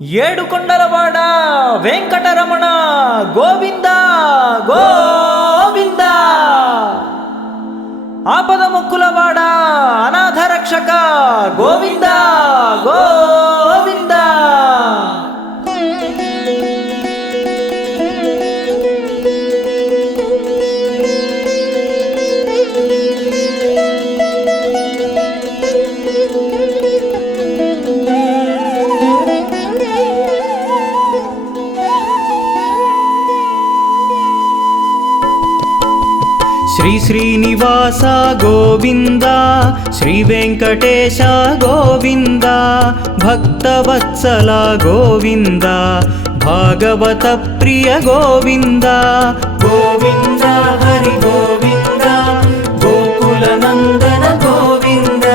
ఏడుకొండలవాడ వెంకటరమణ గోవింద గోవింద. ఆపద ముక్కులవాడ అనాథ రక్షక గోవింద గోవింద. శ్రీ శ్రీనివాస గోవింద, శ్రీ వెంకటేశ గోవింద, భక్తవత్సల గోవింద, భాగవత ప్రియ గోవింద. గోవింద హరి గోవింద, గోకుల నందన గోవింద.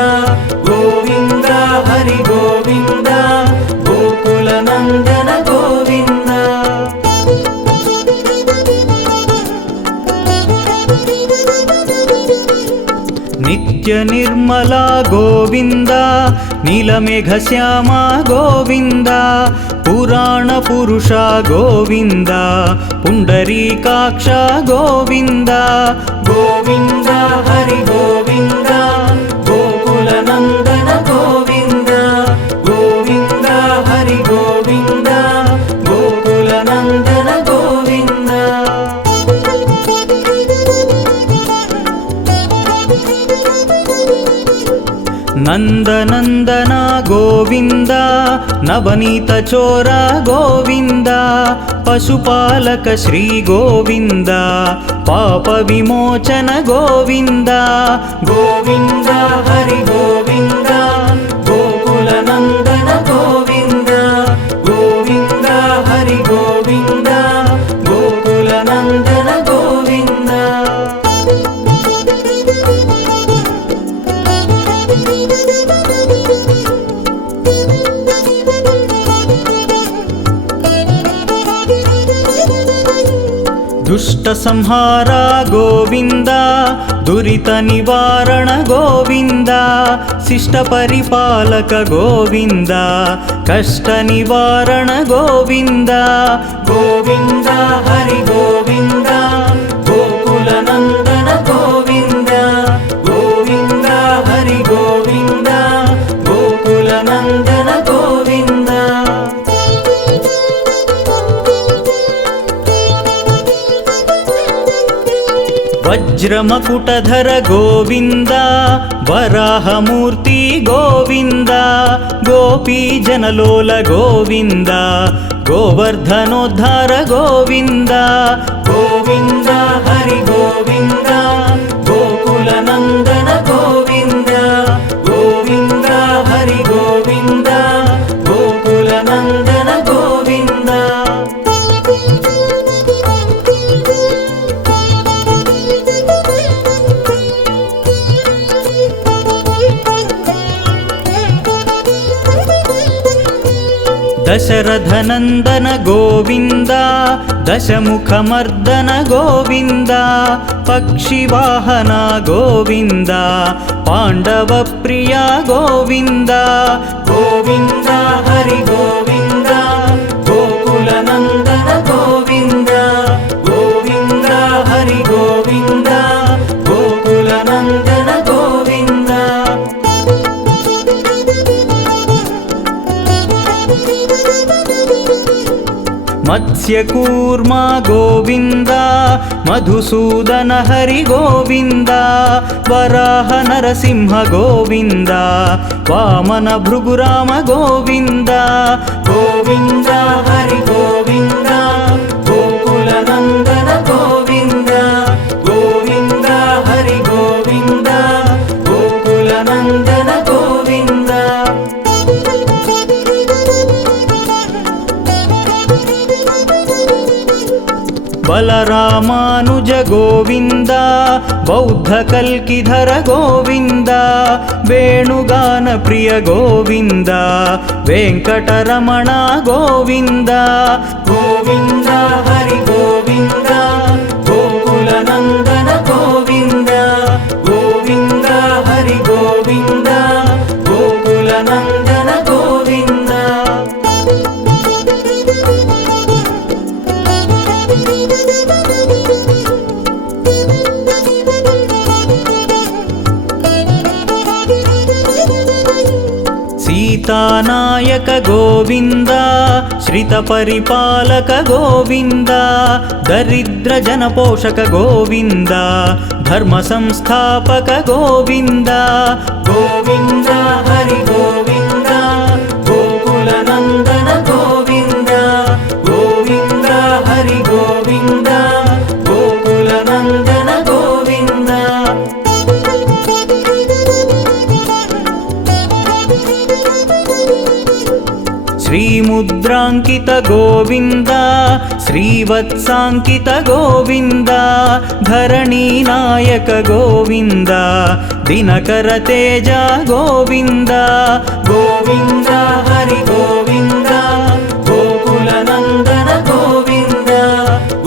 గోవింద హరి గోవింద, గోకుల నందన గోవింద. నిత్య నిర్మల గోవింద, నీలమేఘ శ్యామ గోవింద, పురాణ పురుష గోవింద, పుండరీకాక్ష గోవింద. గోవింద హరి గోవింద, గోకుల నందన గోవింద. గోవింద హరి గోవింద, గోకుల నందన గోవింద. నందనందన గోవింద, నవనీత చోర గోవింద, పశుపాలక శ్రీ గోవింద, పాప విమోచన గోవింద. గోవింద హరి గోవింద, గోకుల నందన గోవింద. గోవింద హరి గోవింద, గోకుల నందన గోవింద. దుష్ట సంహార గోవింద, దురిత నివారణ గోవింద, శిష్ట పరిపాలక గోవింద, కష్ట నివారణ గోవింద. గోవింద హరి గోవింద, గోకుల నందన గోవింద. గోవింద హరి గోవింద, గోకుల నందన గోవింద. వజ్రమకుటధర గోవింద, వరాహమూర్తి గోవింద, గోపీజనలోల గోవింద, గోవర్ధనోద్ధార గోవింద. గోవింద హరి గోవింద, గోకుల నందన గోవింద. గోవింద హరి గోవింద, గోకుల నందన గోవింద. దశరథనందన గోవింద, దశముఖమర్దన గోవింద, పక్షివాహన గోవింద, పాండవ ప్రియ గోవింద. గోవింద హరి గోవింద, గోకుల నందన గోవింద. గోవింద హరి గోవింద, గోకుల నందన గోవింద. మత్స్యకూర్మ గోవింద, మధుసూదన హరి గోవింద, వరాహ నరసింహ గోవింద, వామన భృగురామ గోవింద. గోవింద హరి గోవింద, గోకుల నందన గోవింద. గోవింద హరి గోవింద, గోకుల నందన గోవింద. బలరామానుజ గోవింద, బౌద్ధ కల్కిధర గోవింద, వేణుగాన ప్రియ గోవింద, వెంకటరమణ గోవింద. గోవింద హరి గోవింద, గోకుల నందన గోవింద. గోవింద హరి గోవింద, గోకుల నందన గోవింద. नायक गोविन्द श्रितपरिपालक गोविन्द दरिद्रजनपोषक गोविन्द धर्मसंस्थापक गोविन्द गोविन्द हरि गोविन्द गोकुलनन्दन गोविन्द गोविन्द हरि गोविन्द गोकुलनन्दन गोविन्द श्रीमुद्राङ्कित गोविन्द श्रीवत्साङ्कित गोविन्द धरणीनायक गोविन्द दिनकर तेज गोविन्द गोविन्द हरि गोविन्द गोकुलनन्दन गोविन्द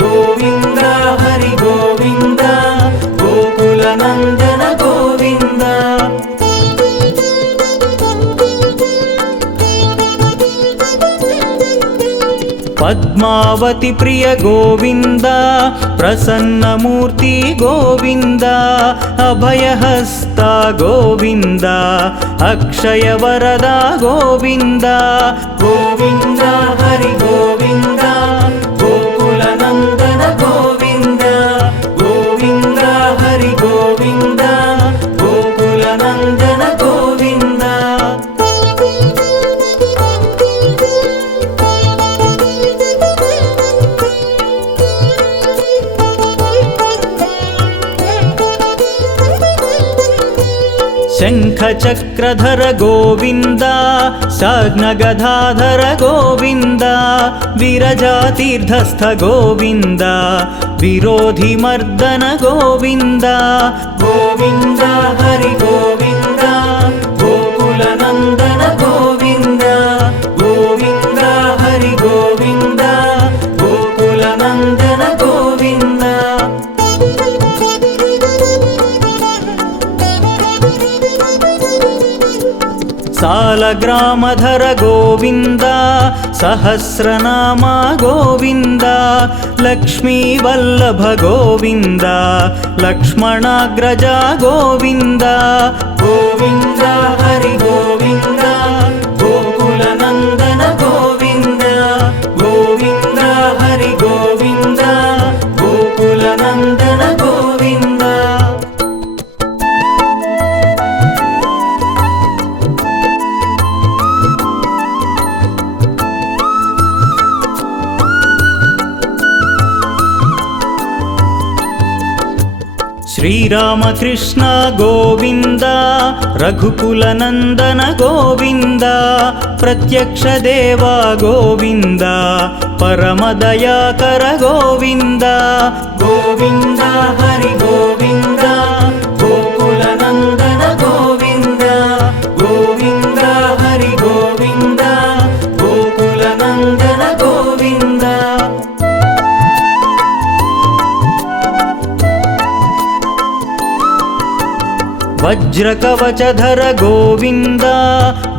गोविन्द हरि गोविन्द गोकुलनन्दन गोविन्द पद्मावती प्रिय गोविन्द प्रसन्नमूर्ति गोविन्द अभयहस्ता गोविन्द अक्षय वरदा गोविन्द गोविन्द हरि गोविन्द गोकुलनन्दन गोविन्द गोविन्द हरि गोविन्द गोकुलनन्दन गोविन्द शङ्खचक्रधर गोविन्द साग्नगधाधर गोविन्द विरजातीर्थस्थ गोविन्द विरोधिमर्दन गोविन्द गोविन्द हरि गोविन्द गोकुलनन्दन गोविन्द गोविन्द हरि गोविन्द गोकुलनन्दन गोविन्द सालग्रामधर गोविन्द सहस्रनामा गोविन्द लक्ष्मीवल्लभ गोविन्द लक्ष्मणाग्रजा गोविन्द गोविन्द हरि गोविन्द गोकुलनन्दन गोविन्द गोविन्द हरि गोविन्द गोकुलनन्दन गोविन्द श्रीरामकृष्ण गोविन्द रघुकुलनन्दन गोविन्द प्रत्यक्ष देवा गोविन्द परमदयाकर गोविन्द गोविन्द हरि गोविन्द गोकुलनन्दन गोविन्द गोविन्द हरि गोविन्द गोकुलनन्दन गोविन्द वज्रकवचधर गोविन्द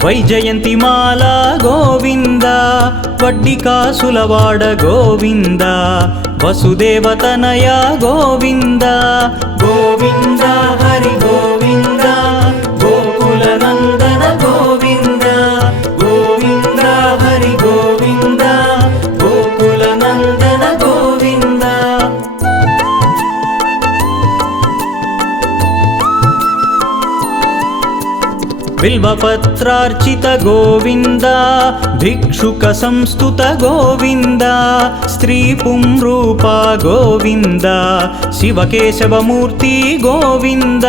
वैजयन्तिमाला गोविन्द वड्डिकासुलवाड गोविन्द वसुदेवतनया गोविन्द गोविन्द हरि गोविन्द गोकुलनन्दन गोविन्द गोविन्द हरि गोविन्द गोकुलनन्दन गोविन्द बिल्वपत्रार्चित गोविन्द भिक्षुक संस्तुत गोविन्द स्त्रीपुंरूपा गोविन्द शिवकेशवमूर्ति गोविन्द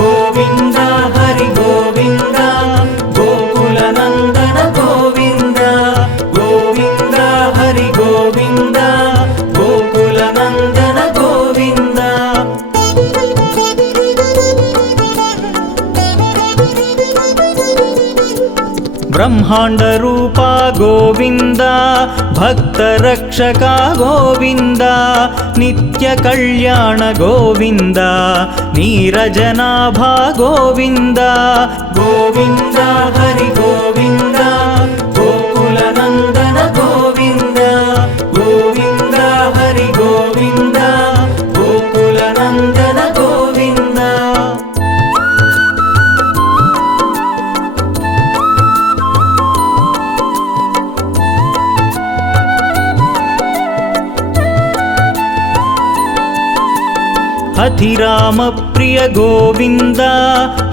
गोविन्द हरि गोविन्द गोकुलनन्दन गोविन्द गोविन्द हरि गोविन्द गोकुलनन्दन गोविन्द ब्रह्मांड रूपा गोविन्द भक्तरक्षका गोविन्द नित्य कल्याण गोविन्द नीरजनाभा गोविन्द गोविन्द हरि गोविन्द गोकुलनन्दन गोविन्द गोविन्द हरि गोविन्द गोकुलनन्दन गोविन्द అధిరామ ప్రియ గోవింద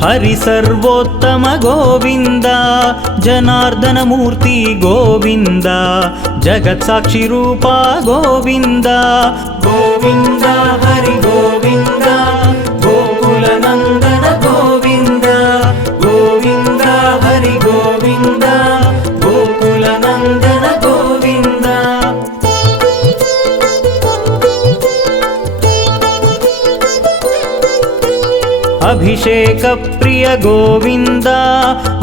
హరి సర్వోత్తమ గోవింద జనార్దనమూర్తి గోవింద జగత్సాక్షి రూప గోవింద గోవింద హరి గోవింద గోకుల నందన గోవింద గోవింద హరి గోవింద గోకుల నందన గోవింద అభిషేక ప్రియ గోవింద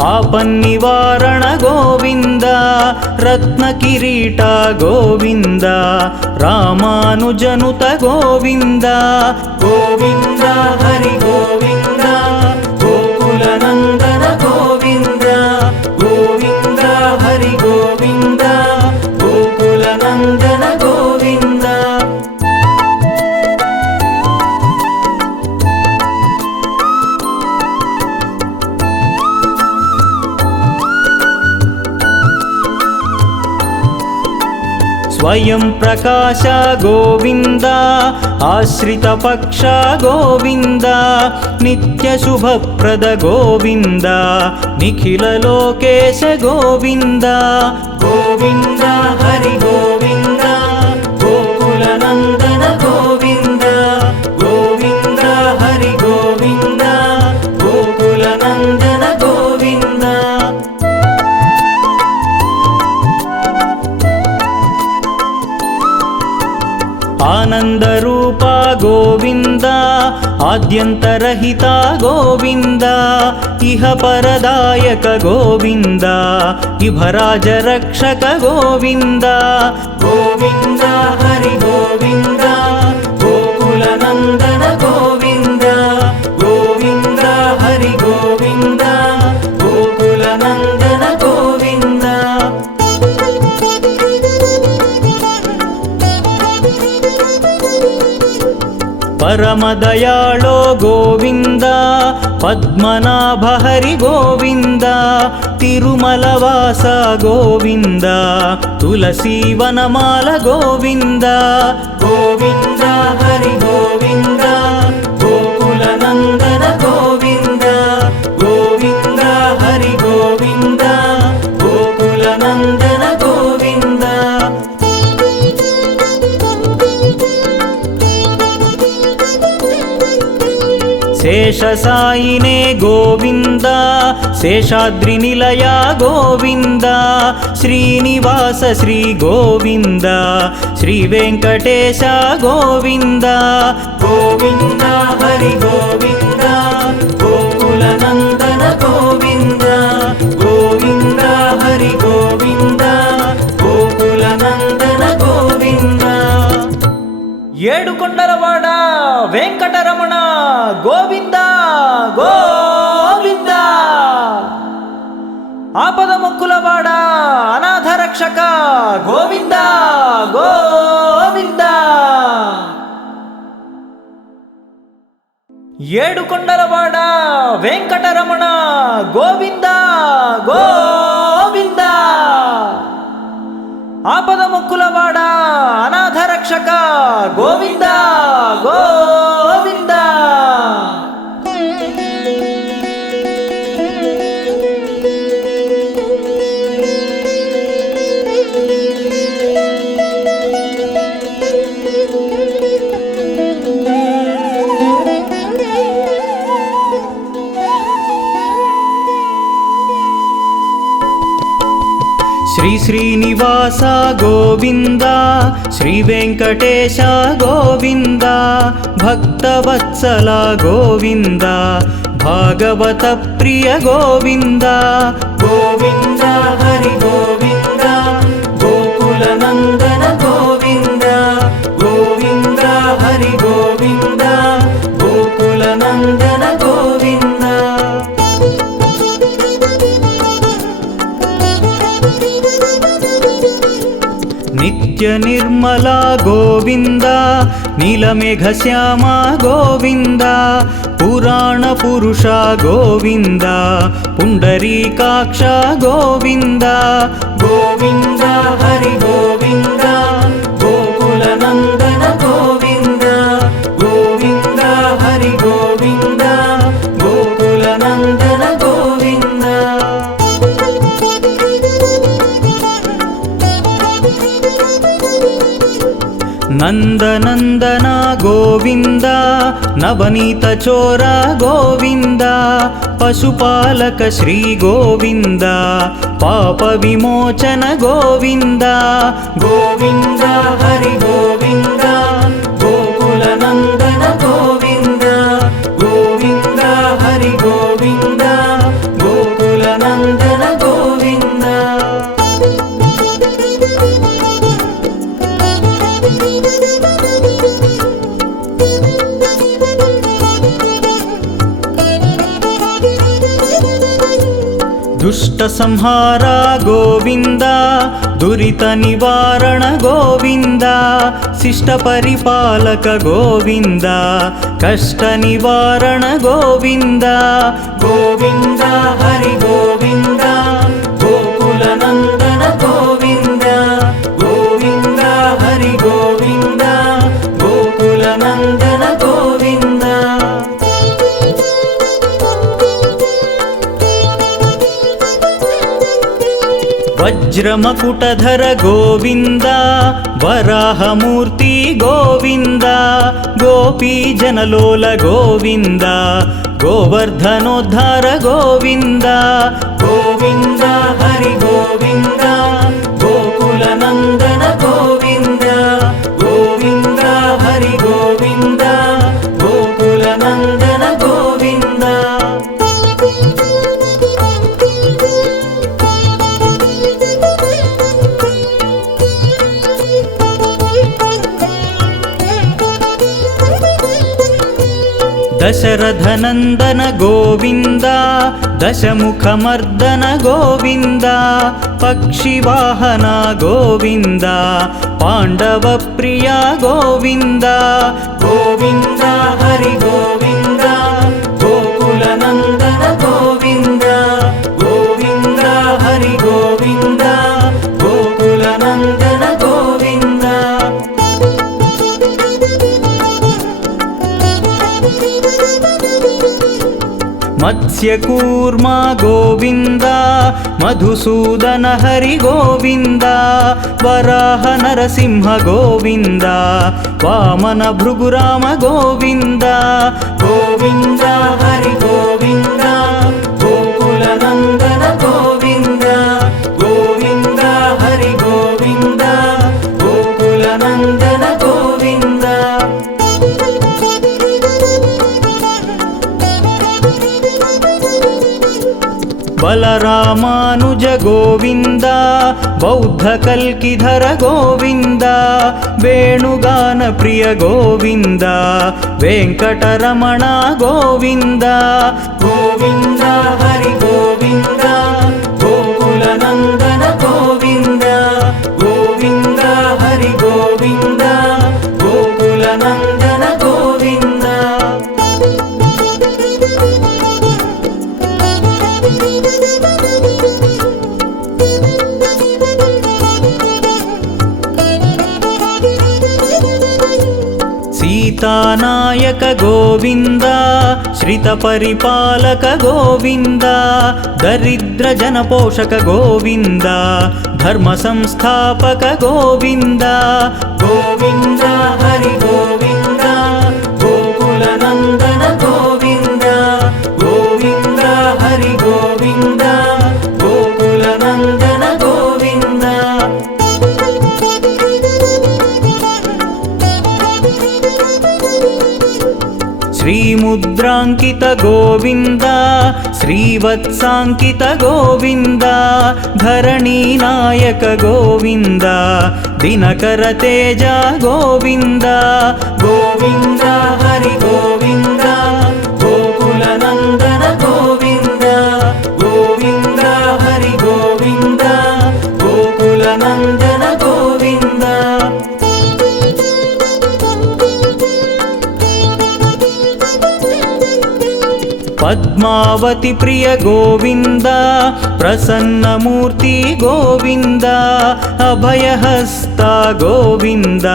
ఆపన్నివారణ గోవింద రత్న కిరీట గోవింద రామానుజనుత గోవింద గోవింద హరి గోవింద గోకుల నందన గోవింద గోవింద హరి గోవింద గోకుల నందన గోవింద స్వయం ప్రకాశ గోవింద ఆశ్రిత పక్ష గోవింద నిత్య శుభప్రద గోవింద నిఖిల లోకేశ గోవింద గోవింద హరి గోవింద గోకుల నందన గోవింద గోవింద హరి గోవింద గోకుల నందన గోవింద ఆనందరూప గోవింద ఆద్యంతరహిత గోవింద ఇహ పరదాయక గోవింద ఇభరాజ రక్షక గోవింద గోవింద హరి గోవింద గోకుల నందన గోవింద గోవింద హరి గోవింద గోకుల నందన గోవింద పరమదయాళో గోవింద పద్మనాభ హరి గోవింద తిరుమలవాస గోవింద తులసీవనమాల గోవింద గోవింద హరి గోవింద గోకుల నందన గోవింద గోవింద హరి గోవింద గోకుల నందన గోవింద శేషసాయినే గోవింద శేషాద్రి నిలయ గోవింద శ్రీనివాస శ్రీ గోవింద శ్రీ వెంకటేశ గోవింద గోవింద హరి గోవింద గోకుల నందన గోవింద గోవింద హరి గోవింద గోకుల నందన గోవింద ఏడుకొండలవాడ వెంకటరమణ గోవింద గోవింద ఆపద మొక్కులవాడ అనాథ రక్షక గోవింద గోవింద ఏడుకొండలవాడ వెంకటరమణ గోవింద గోవింద ఆపద మొక్కులవాడ అనాథ రక్షక గోవింద గోవింద శ్రీ శ్రీనివాస గోవింద శ్రీ వెంకటేశ గోవింద భక్తవత్సల గోవింద భాగవత ప్రియ గోవింద గోవింద హరి గోవింద గోకుల నందన గోవింద గోవింద హరి గోవింద గోకుల నందన గోవింద నిత్య నిర్మల గోవింద నీలమేఘ శ్యామ గోవింద పురాణ పురుష గోవింద పుండరీకాక్ష గోవింద గోవింద హరి గోవింద గోకుల నందన గోవింద గోవింద ನಂದನಂದನ ಗೋವಿಂದ ನವನೀತ ಚೋರ ಗೋವಿಂದ ಪಶುಪಾಲಕ ಶ್ರೀ ಗೋವಿಂದ ಪಾಪ ವಿಮೋಚನ ಗೋವಿಂದ ಗೋವಿಂದ ಹರಿ ಗೋವಿಂದ ಗೋಕುಲ ನಂದನ ಗೋವಿಂದ ಗೋವಿಂದ ಹರಿ ಗೋವಿಂದ ಗೋಕುಲ ನಂದನ ಗೋವಿಂದ. ದುಷ್ಟ ಸಂಹಾರ ಗೋವಿಂದ ದುರಿತ ನಿವಾರಣ ಗೋವಿಂದ ಶಿಷ್ಟ ಪರಿಪಾಲಕ ಗೋವಿಂದ ಕಷ್ಟ ನಿವಾರಣ ಗೋವಿಂದ ಗೋವಿಂದ ಹರಿ ಗೋವಿಂದ ಗೋಕುಲ ನಂದನ ಗೋವಿಂದ ಗೋವಿಂದ ಹರಿ ಗೋವಿಂದ ಗೋಕುಲ ನಂದನ ಗೋವಿಂದ. ವಜ್ರಮಕುಟಧರ ಗೋವಿಂದ ವರಾಹಮೂರ್ತಿ ಗೋವಿಂದ ಗೋಪೀ ಜನಲೋಲ ಗೋವಿಂದ ಗೋವರ್ಧನೋದ್ಧಾರ ಗೋವಿಂದ ಗೋವಿಂದ ಹರಿ ಗೋವಿಂದ ಗೋಕುಲ ನಂದನ ಗೋವಿಂದ ಗೋವಿಂದ ಹರಿ ಗೋವಿಂದ ಗೋಕುಲ ನಂದನ ಗೋವಿಂದ. ದಶರಥನಂದನ ಗೋವಿಂದ ದಶಮುಖಮರ್ದನ ಗೋವಿಂದ ಪಕ್ಷಿವಾಹನ ಗೋವಿಂದ ಪಾಂಡವ ಪ್ರಿಯ ಗೋವಿಂದ ಗೋವಿಂದ ಹರಿ ಗೋವಿಂದ ಗೋಕುಲ ನಂದನ ಗೋವಿಂದ ಗೋವಿಂದ ಹರಿ ಗೋವಿಂದ ಗೋಕುಲ ನಂದನ ಗೋವಿಂದ. ಮತ್ಸ್ಯಕೂರ್ಮ ಗೋವಿಂದ ಮಧುಸೂದನ ಹರಿ ಗೋವಿಂದ ವರಾಹ ನರಸಿಂಹ ಗೋವಿಂದ ವಾಮನ ಭೃಗುರಾಮ ಗೋವಿಂದ ಗೋವಿಂದ ಹರಿ ಗೋವಿಂದ ಗೋಕುಲ ನಂದನ ಗೋವಿಂದ ಗೋವಿಂದ ಹರಿ ಗೋವಿಂದ ಗೋಕುಲ ನಂದನ ಗೋವಿಂದ. ಬಲರಾಮಾನುಜ ಗೋವಿಂದ ಬೌದ್ಧ ಕಲ್ಕಿಧರ ಗೋವಿಂದ ವೇಣುಗಾನ ಪ್ರಿಯ ಗೋವಿಂದ ವೆಂಕಟರಮಣ ಗೋವಿಂದ ಗೋವಿಂದ ಹರಿ ಗೋವಿಂದ ಗೋಕುಲ ನಂದನ ಗೋವಿಂದ ಗೋವಿಂದ ಹರಿ ಗೋವಿಂದ ಗೋಕುಲ ನಂದನ ಗೋವಿಂದ. सीतानायक गोविंद श्रित परिपालक गोविंद दरिद्र जन पोषक गोविंद धर्म संस्थापक गोविंद गोविंद हरि गोविंद गोकुल नंदन गोविंद गोविंद हरि गोविंद गोकुल नंदन गोविंद. श्रीमुद्रांकित गोविंद श्रीवत्सांकित गोविंद धरणी नायक गोविंद दिनकर तेज गोविंद गोविंद हरि गोविंद गोकुल नंदन गोविंद गोविंद हरि गोविंद गोकुल नंदन गोविंद. पद्मावती प्रिय गोविंद प्रसन्न मूर्ति गोविंद अभयहस्ता गोविंद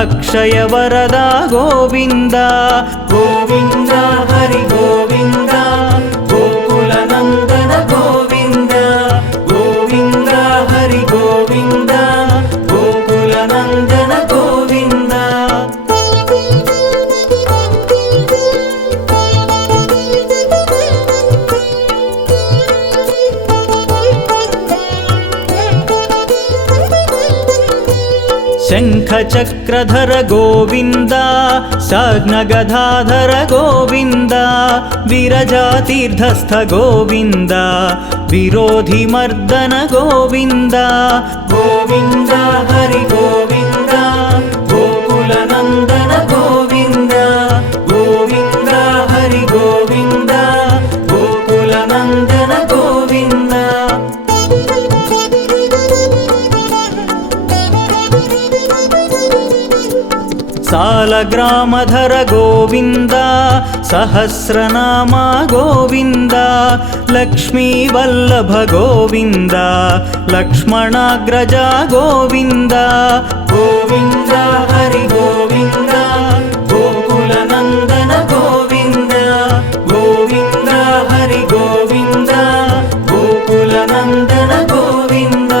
अक्षय वरदा गोविंद गोविंद हरि गोविंद गोकुल नंदन गोविंद गोविंद हरि गोविंद गोकुल नंदन गोविंद. शङ्खचक्रधर गोविन्द साग्नगधाधर गोविन्द विरजातीर्थस्थ गोविन्द विरोधिमर्दन गोविन्द गोविन्द हरि गोविन्द गोकुलनन्दन गोविन्द गोविन्द हरि गोविन्द गोकुलनन्दन गोविन्द सालग्रामधर गोविन्द सहस्रनामा गोविन्द लक्ष्मीवल्लभ गोविन्द लक्ष्मणाग्रजा गोविन्द गोविन्द हरि गोविन्द गोकुलनन्दन गोविन्द गोविन्द हरि गोविन्द गोकुलनन्दन गोविन्द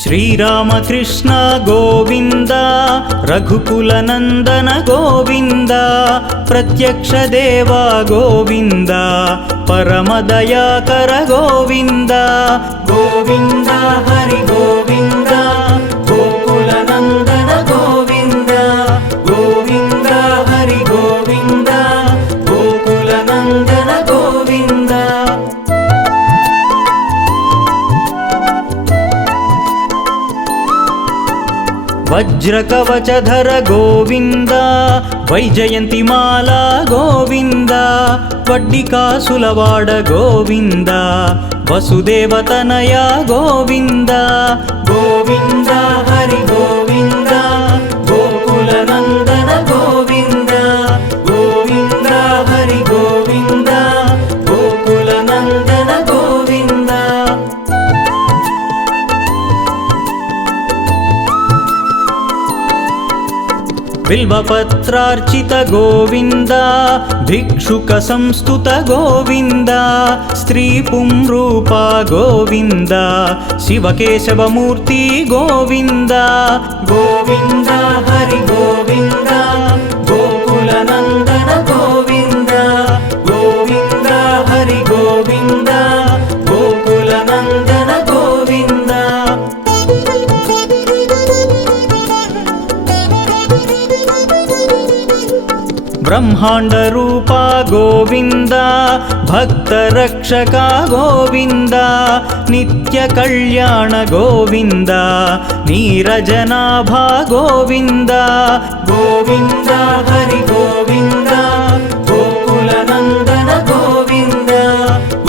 श्रीरामकृष्ण गोविन्द रघुकुलनन्दन गोविन्द प्रत्यक्षदेव गोविन्द परमदयाकर गोविन्द गोविन्द हरि गोविन्द गोकुलनन्दन गोविन्द गोविन्द हरि गोविन्द गोकुलनन्दन गोविन्द वज्रकवचधर गोविन्द वैजयन्तिमाला गोविन्द वड्डिकासुलवाड गोविन्द वसुदेवतनया गोविन्द गोविन्द हरि गोविन्द गोकुलनन्दन गोविन्द गोविन्द हरि गोविन्द गोकुलनन्दन गोविन्द बिल्वपत्रार्चित गोविन्द भिक्षुक संस्तुत गोविन्द स्त्रीपुंरूपा गोविन्द शिवकेशवमूर्ति गोविन्द गोविन्द हरि गोविन्द गोकुलनन्दन गोविन्द गोविन्द हरि गोविन्द गोकुलनन्दन गोविन्द ब्रह्माण्डरूपा गोविन्द भक्तरक्षका गोविन्द नित्यकल्याण गोविन्द नीरजनाभा गोविन्द गोविन्द हरि गोविन्द गोकुलनन्दन गोविन्द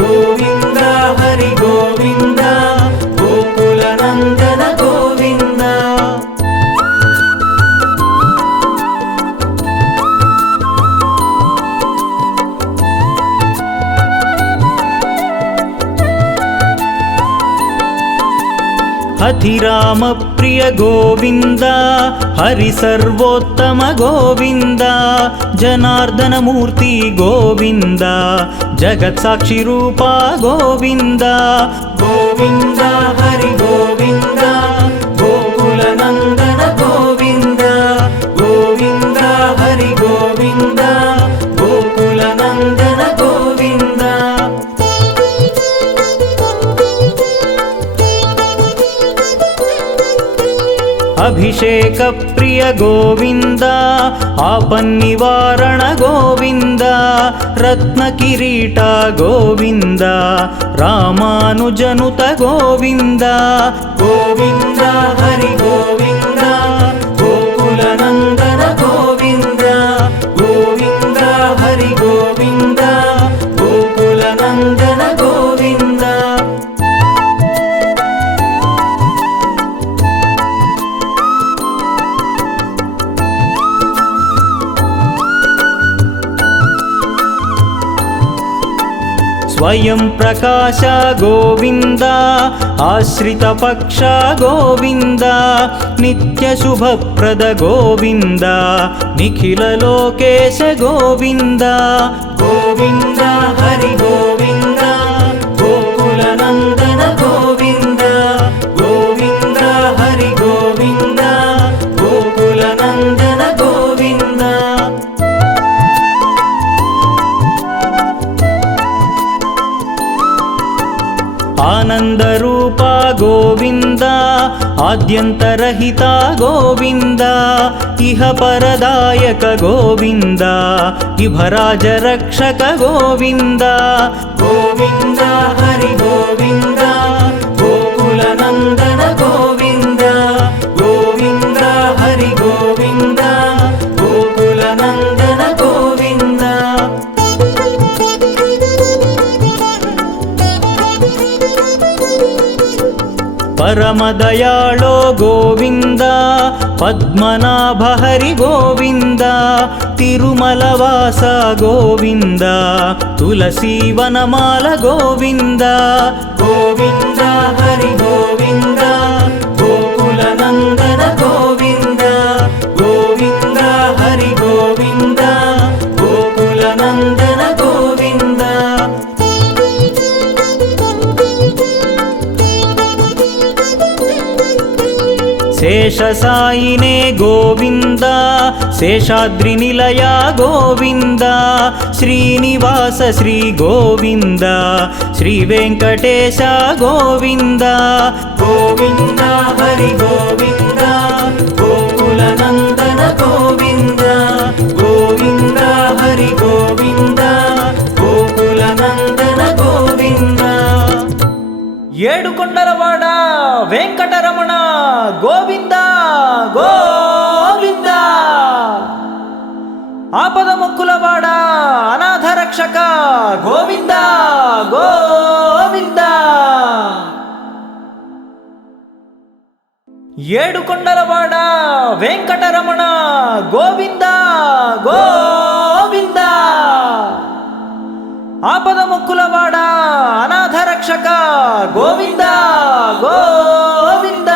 गोविन्द हरि गोविन्द गोकुलनन्दन गोविन्द अतिराम प्रिय गोविन्द हरि सर्वोत्तम गोविन्द जनार्दन मूर्ति गोविन्द जगत्साक्षि रूपा गोविन्द गोविन्द हरि गोविन्द गोकुलनन्दन गोविन्द गोविन्द हरि गोविन्द गोकुलनन्दन गोविन्द अभिषेक प्रिय गोविन्द आपन्निवारण गोविन्द रत्नकिरीट गोविन्द रामानुजनुत गोविन्द गोविन्द हरि गोविन्द गोकुलनन्दन गोविन्द गोविन्द हरि गोविन्द गोकुलनन्दन गोविन्द स्वयं प्रकाश गोविन्द आश्रित पक्ष गोविन्द नित्य शुभप्रद गोविन्द निखिल लोकेश गोविन्द गोविन्द हरि गोविन्द गोकुलनन्दन गोविन्द गोविन्द हरि गोविन्द गोकुल आद्यन्तरहिता गोविन्द इह परदायक गोविन्द इभराजरक्षक गोविन्द गोविन्द हरि गोविन्द गोकुलनन्दन गोविन्द गोविन्द हरि गोविन्द गोकुलनन्दन गोविन्द परमदयाळो गोविन्द पद्मनाभ हरि गोविन्द तिरुमलवास गोविन्द तुलसीवनमाल गोविन्द गोविन्द हरि गोविन्द गोकुलनन्दन गोविन्द गोविन्द हरि गोविन्द गोकुलनन्दन गोविन्द शेषसायिने गोविन्द शेषाद्रिनिलया गोविन्द श्रीनिवास श्री गोविन्द श्रीवेङ्कटेश गोविन्द गोविन्द हरि गोविन्द गोकुलनन्दन गोविन्द गोविन्द हरि गोविन्द गोकुलनन्दन गोविन्द ఏడుకొండలవాడ వెంకటరమణ గోవింద గోవింద ఆపద మొక్కులవాడ అనాథ రక్షక గోవింద గోవింద ఏడుకొండలవాడ వెంకటరమణ గోవింద గోవింద ఆపద మొక్కులవాడ అనాథ రక్షక గోవింద గోవింద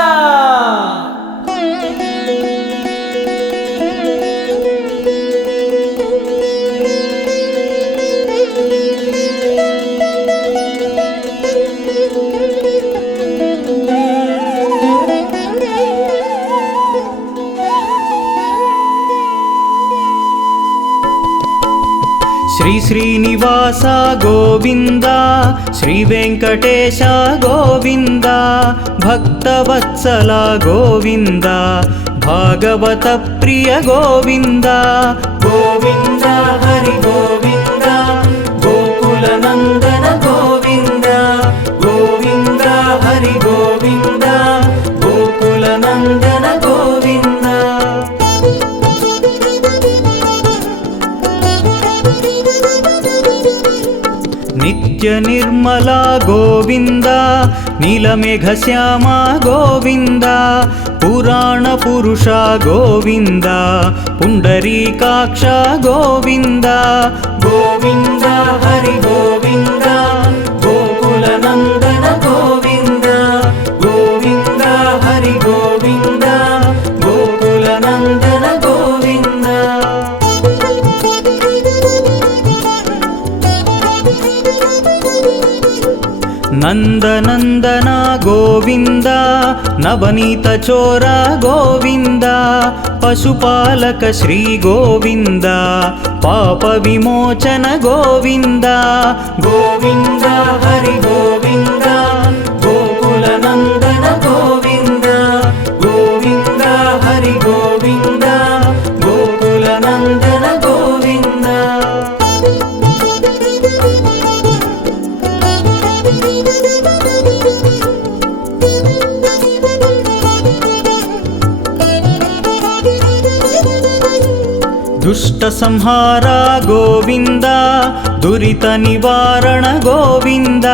श्री श्रीनिवास गोविन्द श्री वेङ्कटेश गोविन्द भक्तवत्सल गोविन्द भागवत प्रिय गोविन्द गोविन्द हरि गोविन्द गोकुलनन्दन गोविन्द गोविन्द हरि गोविन्द गोकुलनन्दन गोविन्द नित्य निर्मला गोविन्द नीलमेघश्यामा गोविन्द पुराण पुरुष गोविन्द पुण्डरीकाक्ष गोविन्द गोविन्द हरि गोविन्द गोकुलनन्दन गोविन्द गोविन्द हरि गोविन्द गोकुलनन्दन गोविन्द नन्दनन्दन गोविन्द नवनीत चोर गोविन्द पशुपालक श्री गोविन्द पाप विमोचन गोविन्द गोविन्द हरि गोविन्द गोकुलनन्दन गोविन्द गोविन्द हरि गोविन्द गोकुलनन्दन गोविन्द दुष्ट संहार गोविन्द दुरित निवारण गोविन्द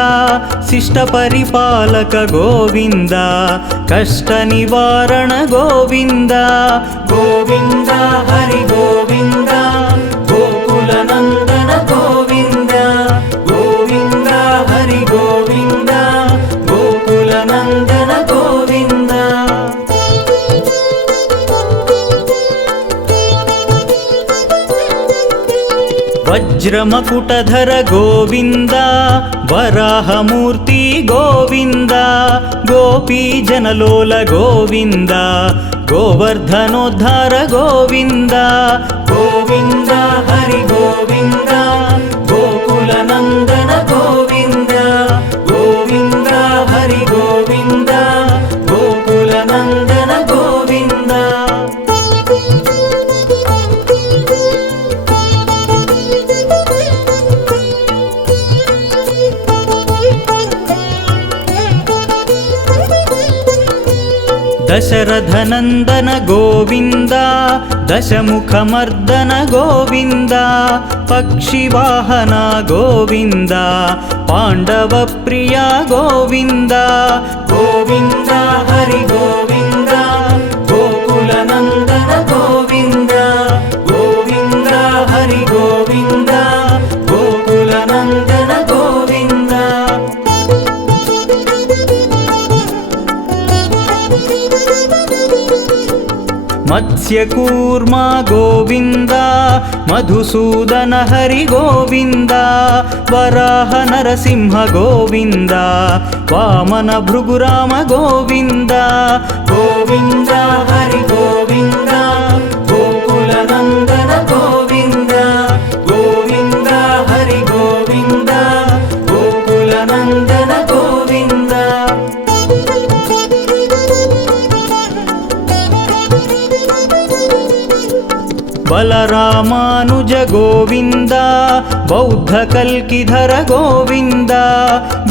शिष्ट परिपालक गोविन्द कष्ट निवारण गोविन्द गोविन्द हरि गोविन्द गोकुलनन्दन गोविन्द गोविन्द हरि गोविन्द गोकुलनन्दन गोविन्द वज्रमकुटधर गोविन्द वराहमूर्ति गोविन्द गोपीजनलोल गोविन्द गोवर्धनोद्धार गोविन्द गोविन्द हरि गोविन्द गोकुलनन्दन गोविन्द गोविन्द हरि गोविन्द गोकुलनन्दन दशरथनन्दन गोविन्द दशमुखमर्दन गोविन्द पक्षिवाहना गोविन्द पाण्डवप्रिया गोविन्द गोविन्द हरि गोविन्द गोकुलनन्दन गोविन्द गोविन्द हरि गोविन्द गोकुलनन्दन गोविन्द मत्स्यकूर्मा गोविन्द मधुसूदन हरि गोविन्द वराह नरसिंह गोविन्द वामन भृगुराम गोविन्द गोविन्द हरि गोविन्द गोकुलनन्दन गोविन्द गोविन्द हरि गोविन्द गोकुलनन्दन गोविन्द बलरामानुज गोविन्द बौद्धकल्किधर गोविन्द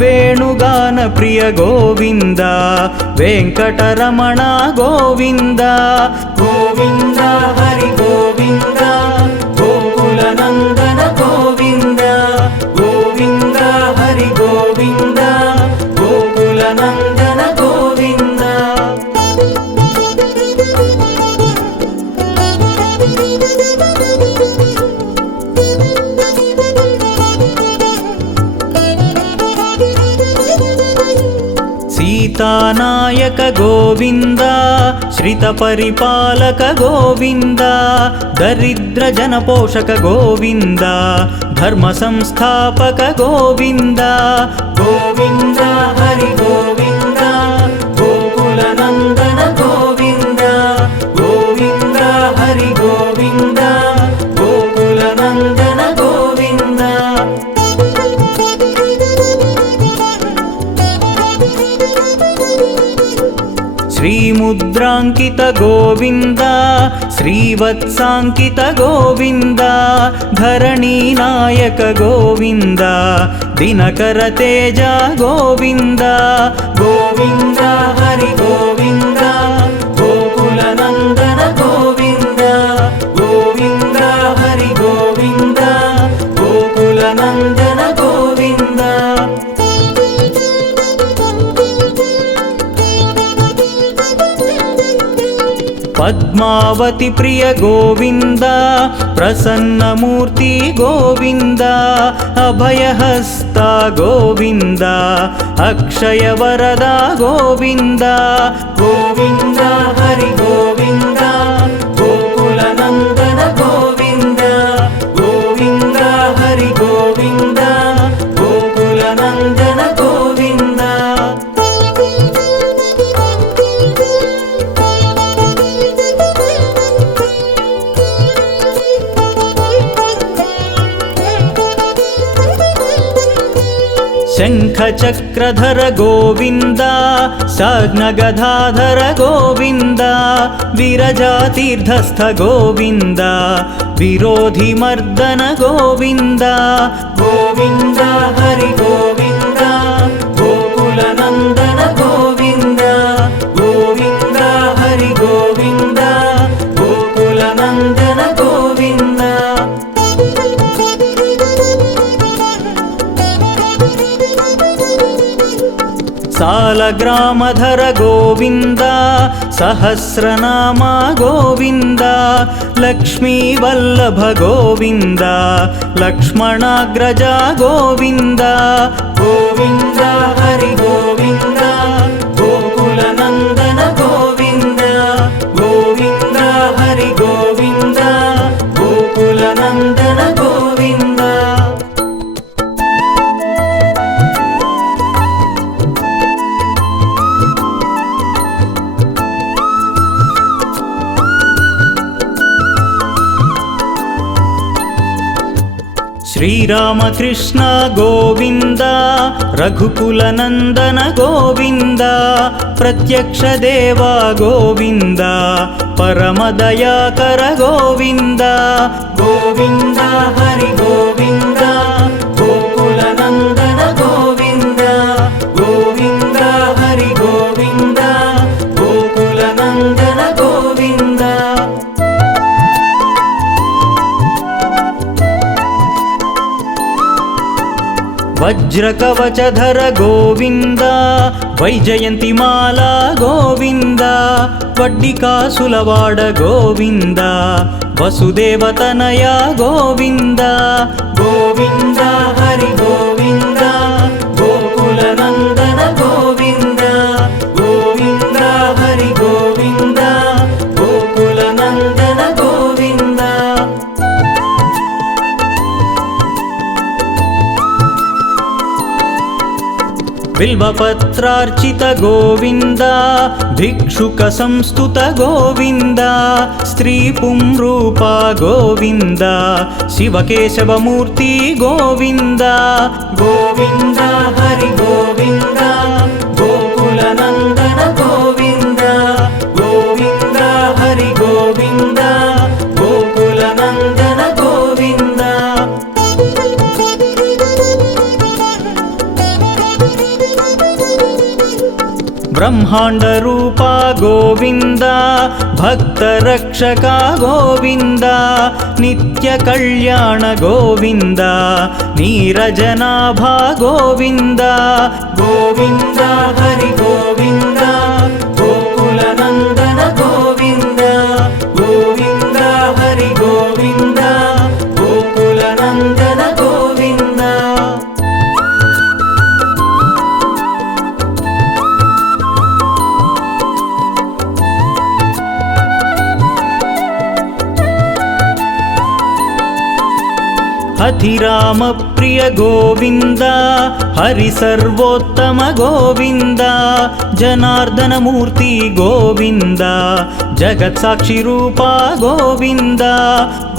वेणुगान प्रिय गोविन्द वेङ्कटरमण गोविन्द गोविन्द हरि गोविन्द गोकुलनन्दन गोविन्द गोविन्द हरि गोविन्द गोकुलनन्दन गोविन्द सीतानायक गोविन्द श्रितपरिपालक गोविन्द दरिद्रजनपोषक गोविन्द धर्मसंस्थापक गोविन्द गोविन्द हरि गोविन्द गोकुलनन्दन गोविन्द गोविन्द हरि गोविन्द गोकुलनन्दन गोविन्द श्रीमुद्राङ्कित गोविन्द श्रीवत्साङ्कित गोविन्द धरणीनायक गोविन्द दिनकर तेज गोविन्द गोविन्द हरि गोविन्द गोकुलनन्दन गोविन्द गोविन्द हरि गोविन्द गोकुलनन्दन गोविन्द पद्मावती प्रिय गोविन्द प्रसन्नमूर्ति गोविन्द अभयहस्ता गोविन्द अक्षयवरदा गोविन्द गोविन्द हरि गोविन्द गोकुलनन्दन गोविन्द गोविन्द हरि गोविन्द गोकुलनन्दन गोविन्द शङ्खचक्रधर गोविन्द साग्नगधाधर गोविन्द विरजातीर्थस्थ गोविन्द विरोधिमर्दन गोविन्द गोविन्द हरि गोविन्द गोकुलनन्दन गोविन्द गोविन्द हरि गोविन्द गोकुलनन्दन गोविन्द सालग्रामधर गोविन्द सहस्रनामा गोविन्द लक्ष्मीवल्लभ गोविन्द लक्ष्मणाग्रजा गोविन्द गोविन्द हरि गोविन्द गोकुलनन्दन गोविन्द गोविन्द हरि गोविन्द गोकुलनन्दन गोविन्द श्रीरामकृष्ण गोविन्द रघुकुलनन्दन गोविन्द प्रत्यक्षदेवा गोविन्द परमदयाकर गोविन्द गोविन्द हरि गोविन्द गोकुलनन्दन गोविन्द गोविन्द हरि गोविन्द गोकुलनन्दन వజ్రకవచధర గోవింద వైజయంతిమాల గోవింద వడ్డికాసులవాడ గోవింద వసుదేవతనయ గోవింద గోవింద హరి గోవింద గోకులనందన గోవింద గోవింద హరి గోవింద గోకులనందన గోవింద బిల్వపత్రార్చిత గోవింద భిక్షుక సంస్తుత గోవింద స్త్రీ పుంరూప గోవింద శివకేశవమూర్తి గోవింద గోవింద హరి గోవింద గోకులనందన గోవింద గోవింద హరి గోవింద గోకులనందన గోవింద బ్రహ్మాండ రూప గోవింద భక్త రక్షక గోవింద నిత్య కళ్యాణ గోవింద నీరజనాభ గోవింద గోవింద హరి గోవింద గోకులనందన గోవింద గోవింద హరి గోవింద గోకులనందన గోవింద అధిరామ ప్రియ గోవింద హరి సర్వోత్తమ గోవింద జనార్దనమూర్తి గోవింద జగత్సాక్షి రూప గోవింద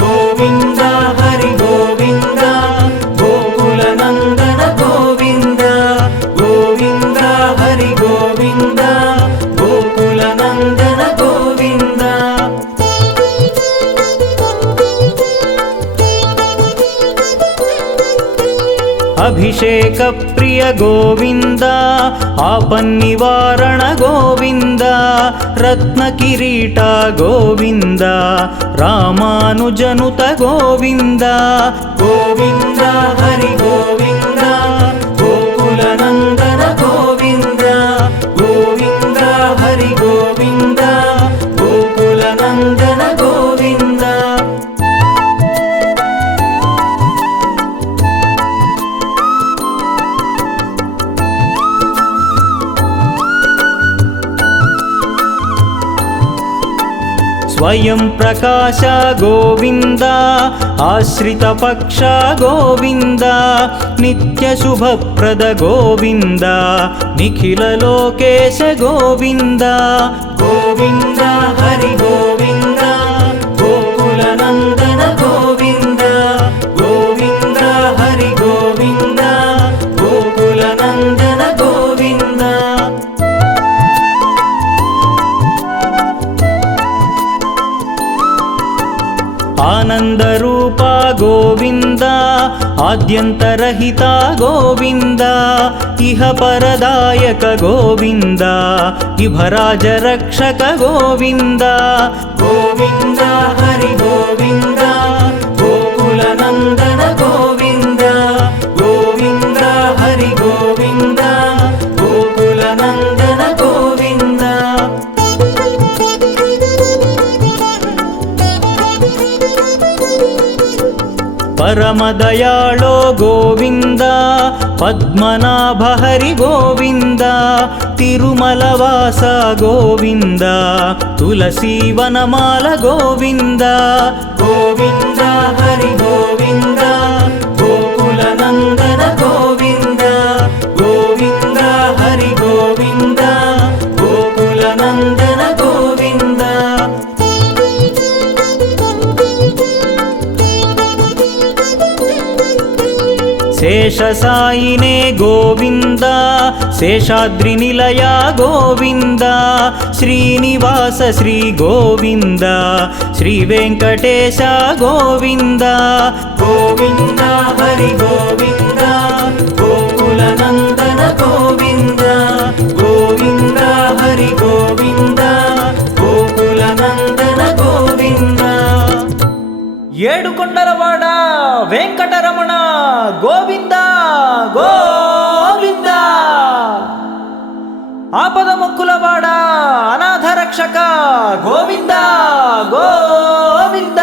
గోవింద హరి గోవింద గోకులనందన గోవింద గోవింద హరి గోవింద గోకులనందన గోవింద అభిషేక ప్రియ గోవింద ఆపన్నివారణ గోవింద రత్న కిరీట గోవింద రామానుజనుత గోవింద గోవింద హరి గోవింద గోకులనందన గోవింద గోవింద హరి గోవింద గోకులనందన గోవింద స్వయం ప్రకాశ గోవింద ఆశ్రిత పక్ష గోవింద నిత్య శుభప్రద గోవింద నిఖిల లోకేశ గోవింద గోవింద హరి గోవింద గోకులనందన గోవింద గోవింద హరి గోవింద గోకులనందన గోవింద ఆనంద రూప గోవింద ఆద్యంతరహిత గోవింద ఇహ పరదాయక గోవింద ఇభరాజ రక్షక గోవింద గోవింద హరి గోవింద గోకులనందన గోవింద గోవింద హరి గోవింద గోకులనందన గోవింద పరమదయాళో గోవింద పద్మనాభ హరి గోవింద తిరుమలవాస గోవింద తులసీవనమాల గోవింద గోవింద హరి గోవింద గోకులనందన గోవింద గోవింద హరి గోవింద గోకులనందన గోవింద శేషసాయినే గోవింద శేషాద్రి నిలయ గోవింద శ్రీనివాస శ్రీ గోవింద శ్రీ వెంకటేశ గోవింద గోవింద హరి గోవింద గోకులనందన గోవింద గోవింద హరి గోవింద గోకులనందన గోవింద ఏడుకొండలవాడ వెంకటరమణ గోవింద గోవింద ఆపద మొక్కులవాడా అనాథ రక్షక గోవింద గోవింద